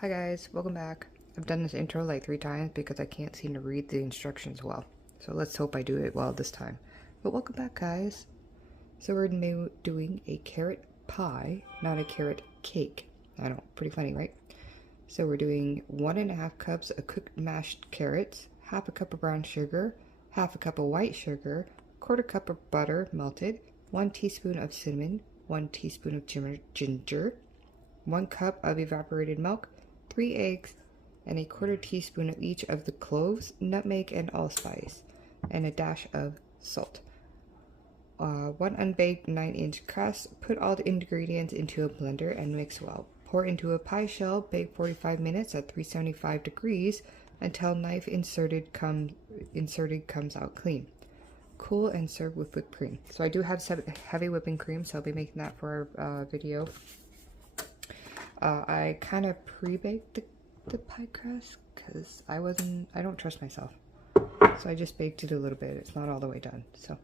Hi guys, welcome back. I've done this intro like 3 times because I can't seem to read the instructions well. So let's hope I do it well this time. But welcome back guys. So we're doing a carrot pie, not a carrot cake. I know, pretty funny, right? So we're doing 1.5 cups of cooked mashed carrots, half a cup of brown sugar, half a cup of white sugar, 1/4 cup of butter melted, 1 teaspoon of cinnamon, 1 teaspoon of ginger, 1 cup of evaporated milk, 3 eggs, and 1/4 teaspoon of each of the cloves, nutmeg, and allspice, and a dash of salt. 1 unbaked 9-inch crust. Put all the ingredients into a blender and mix well. Pour into a pie shell. Bake 45 minutes at 375 degrees until knife inserted comes out clean. Cool and serve with whipped cream. So I do have some heavy whipping cream, so I'll be making that for our video. I kind of pre-baked the pie crust because I don't trust myself. So I just baked it a little bit. It's not all the way done. So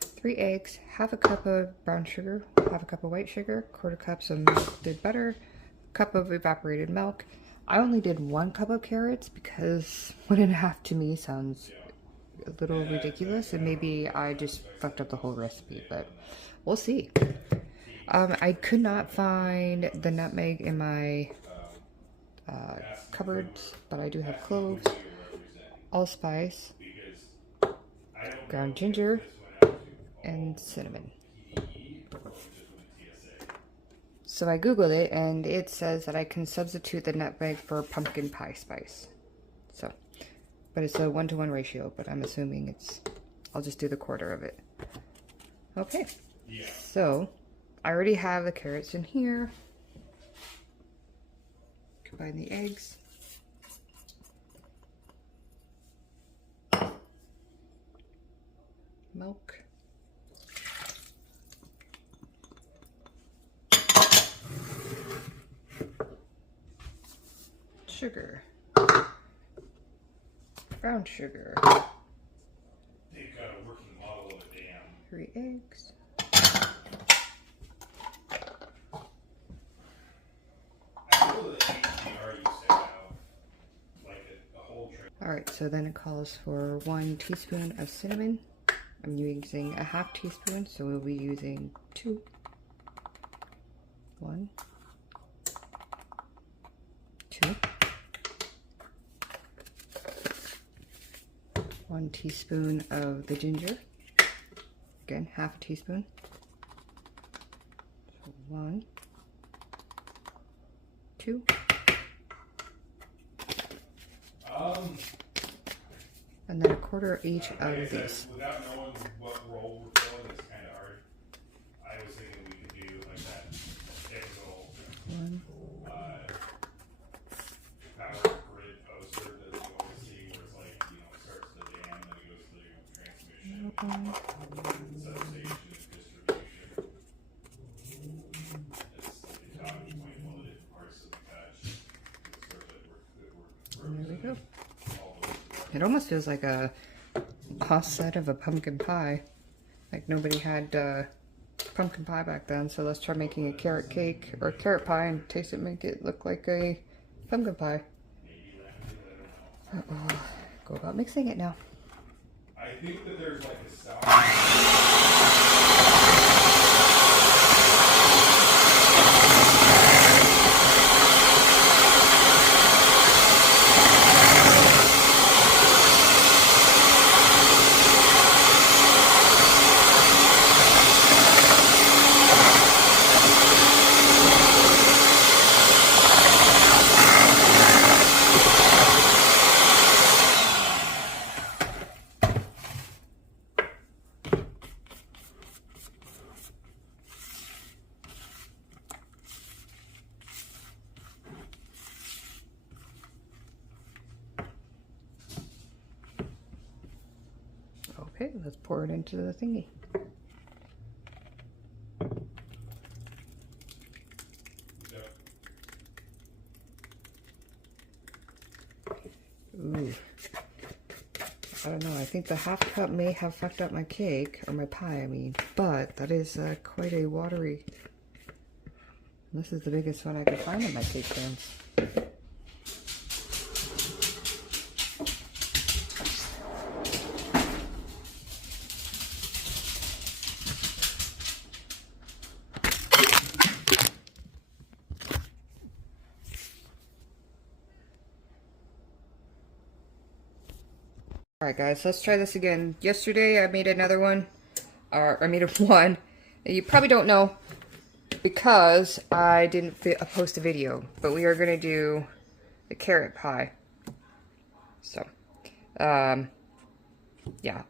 3 eggs, half a cup of brown sugar, half a cup of white sugar, 1/4 cup of melted butter, cup of evaporated milk. I only did 1 cup of carrots because 1.5 to me sounds a little ridiculous, and maybe I just fucked up the whole recipe, but we'll see. I could not find the nutmeg in my cupboards, but I do have cloves, allspice, ground ginger, and cinnamon. So I googled it, and it says that I can substitute the nutmeg for pumpkin pie spice. So, but it's a 1-to-1 ratio, but I'm assuming I'll just do the 1/4 of it. Okay, so I already have the carrots in here. Combine the eggs. Milk. Sugar. Brown sugar. They've got a working model of a dam. 3 eggs. Alright, so then it calls for 1 teaspoon of cinnamon. I'm using a 1/2 teaspoon, so we'll be using 2. 1, 2. 1 teaspoon of the ginger. Again, 1/2 teaspoon. So 1, 2. And then 1/4 each of these. Without knowing what role we're filling, it's kind of hard. I was thinking we could do like that digital power grid poster that you always see, where it's like, it starts the dam and then it goes through transmission, substation, distribution. It's they talk between all the different parts of the patch. There we go. It almost feels like a offset of a pumpkin pie. Like nobody had pumpkin pie back then, so let's try making a carrot cake or carrot pie and taste it, make it look like a pumpkin pie. Go about mixing it now. I think that there's like a sound. Okay, let's pour it into the thingy. Ooh. I don't know, I think the 1/2 cup may have fucked up my cake, or my pie, I mean, but that is quite a watery. This is the biggest one I could find in my cake pans. Alright guys, let's try this again. Yesterday I made another one, or I made one, and you probably don't know because I didn't post a video, but we are going to do the carrot pie. So, yeah,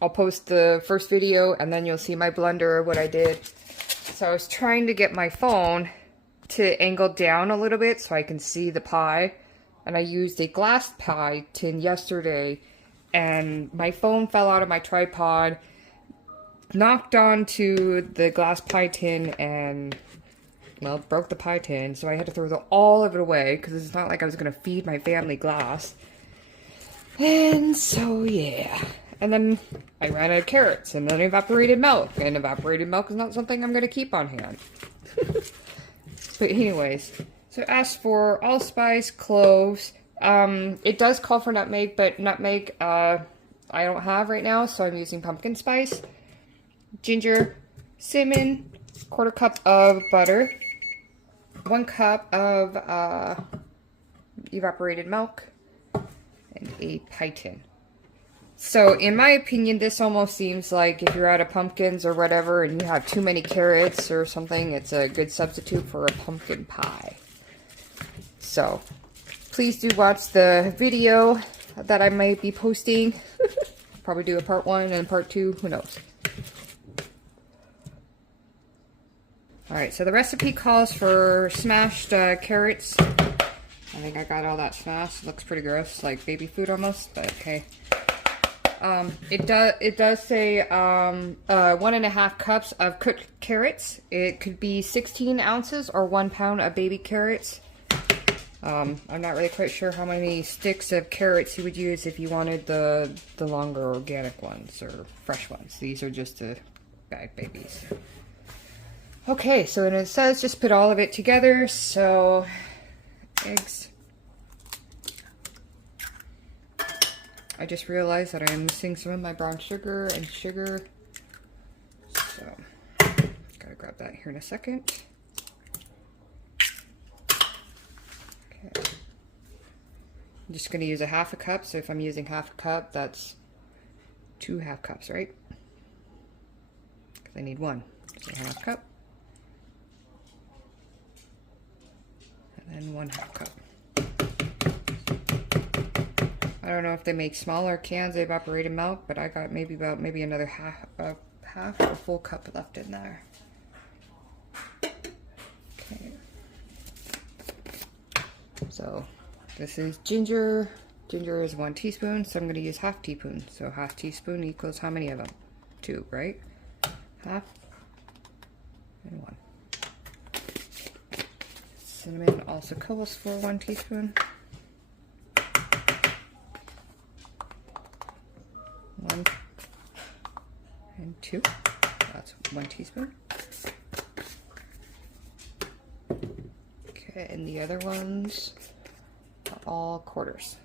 I'll post the first video and then you'll see my blender, what I did. So I was trying to get my phone to angle down a little bit so I can see the pie, and I used a glass pie tin yesterday, and my phone fell out of my tripod, knocked onto the glass pie tin, and, well, broke the pie tin, so I had to throw all of it away, because it's not like I was going to feed my family glass. And so, yeah. And then I ran out of carrots, and then evaporated milk, and evaporated milk is not something I'm going to keep on hand. But anyways, so asked for allspice, cloves. It does call for nutmeg, but nutmeg I don't have right now, so I'm using pumpkin spice. Ginger, cinnamon, 1/4 cup of butter, 1 cup of evaporated milk, and a pie tin. So in my opinion, this almost seems like if you're out of pumpkins or whatever and you have too many carrots or something, it's a good substitute for a pumpkin pie. So please do watch the video that I might be posting. Probably do a part 1 and part 2, who knows. Alright, so the recipe calls for smashed carrots. I think I got all that smashed. Looks pretty gross, like baby food almost, but okay. It does say 1.5 cups of cooked carrots. It could be 16 ounces or 1 pound of baby carrots. I'm not really quite sure how many sticks of carrots you would use if you wanted the longer organic ones or fresh ones. These are just the bag babies. Okay, so it says just put all of it together. So eggs. I just realized that I am missing some of my brown sugar and sugar. So, gotta grab that here in a second. Okay. I'm just gonna use a 1/2 cup, so if I'm using 1/2 cup, that's 2 1/2 cups, right? Because I need 1. So 1/2 cup. And then 1/2 cup. I don't know if they make smaller cans of evaporated milk, but I got maybe another half or a full cup left in there. Okay. So this is ginger. Ginger is 1 teaspoon, so I'm going to use 1/2 teaspoon. So 1/2 teaspoon equals how many of them? 2, right? 1/2 and 1. Cinnamon also calls for 1 teaspoon. 1 and 2. That's 1 teaspoon. Okay, and the other ones are all quarters.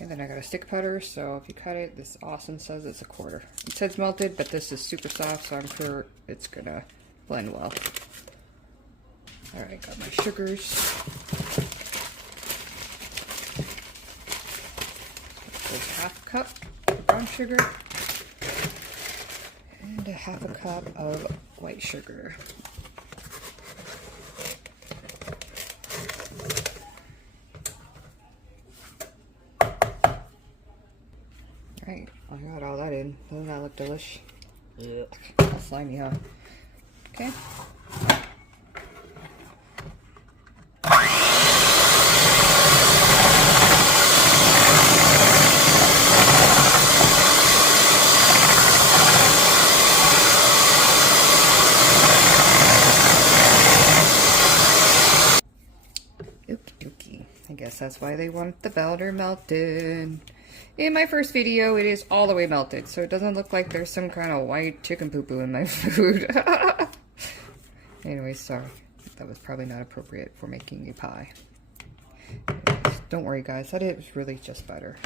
And then I got a stick putter, so if you cut it, this awesome says it's 1/4. It says melted, but this is super soft, so I'm sure it's gonna blend well. Alright, got my sugars. There's 1/2 cup of brown sugar and a 1/2 cup of white sugar. Alright, I got all that in. Doesn't that look delish? Yeah. That's slimy, huh? Okay. Okie dokie. I guess that's why they want the batter melted. In my first video, it is all the way melted, so it doesn't look like there's some kind of white chicken poo-poo in my food. Anyway, sorry. That was probably not appropriate for making a pie. Anyways, don't worry, guys. That is really just butter.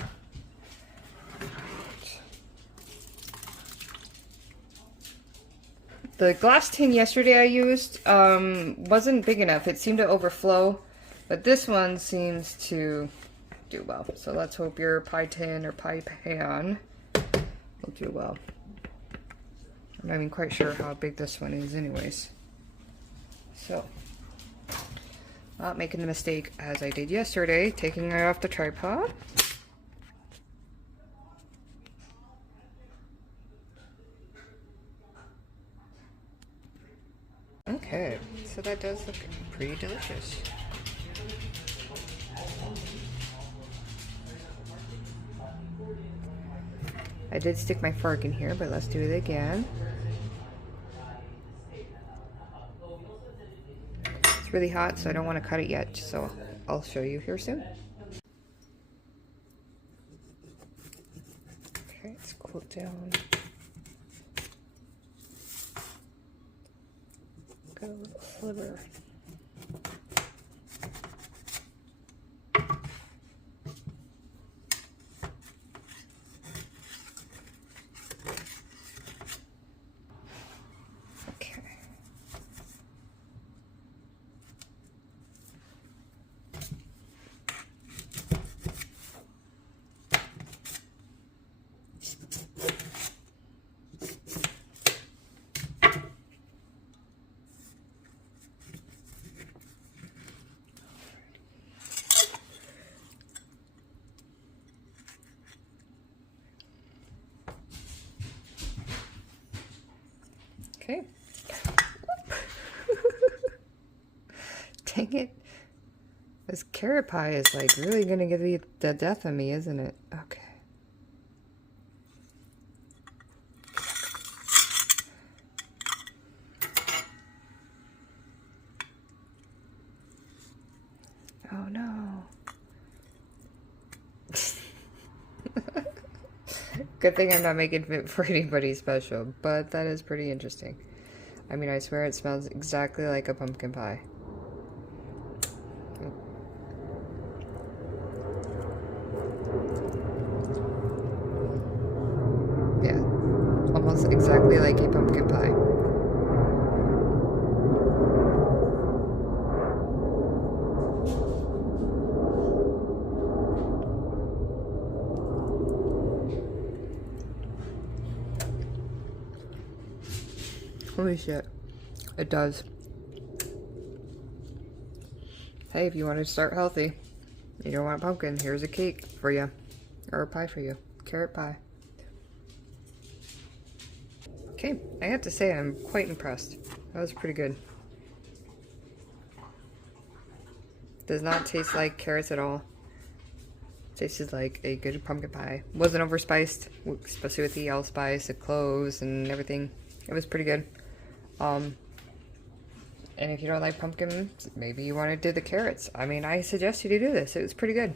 The glass tin yesterday I used wasn't big enough. It seemed to overflow, but this one seems to do well. So let's hope your pie tin or pie pan will do well. I'm not even quite sure how big this one is anyways. So, not making the mistake as I did yesterday, taking it off the tripod. Okay, so that does look pretty delicious. I did stick my fork in here, but let's do it again. It's really hot, so I don't want to cut it yet, so I'll show you here soon. Okay, it's cooled down. Got a little sliver. Okay. Okay. Dang it. This carrot pie is like really gonna get the death of me, isn't it? Okay. Oh no. Good thing I'm not making it for anybody special, but that is pretty interesting. I mean, I swear it smells exactly like a pumpkin pie. Yeah, almost exactly like a pumpkin pie. Holy shit. It does. Hey, if you want to start healthy, you don't want pumpkin, here's a cake for you. Or a pie for you. Carrot pie. Okay, I have to say I'm quite impressed. That was pretty good. Does not taste like carrots at all. Tasted like a good pumpkin pie. Wasn't overspiced, especially with the allspice, the cloves, and everything. It was pretty good. And if you don't like pumpkin, maybe you want to do the carrots. I mean, I suggest you to do this. It was pretty good.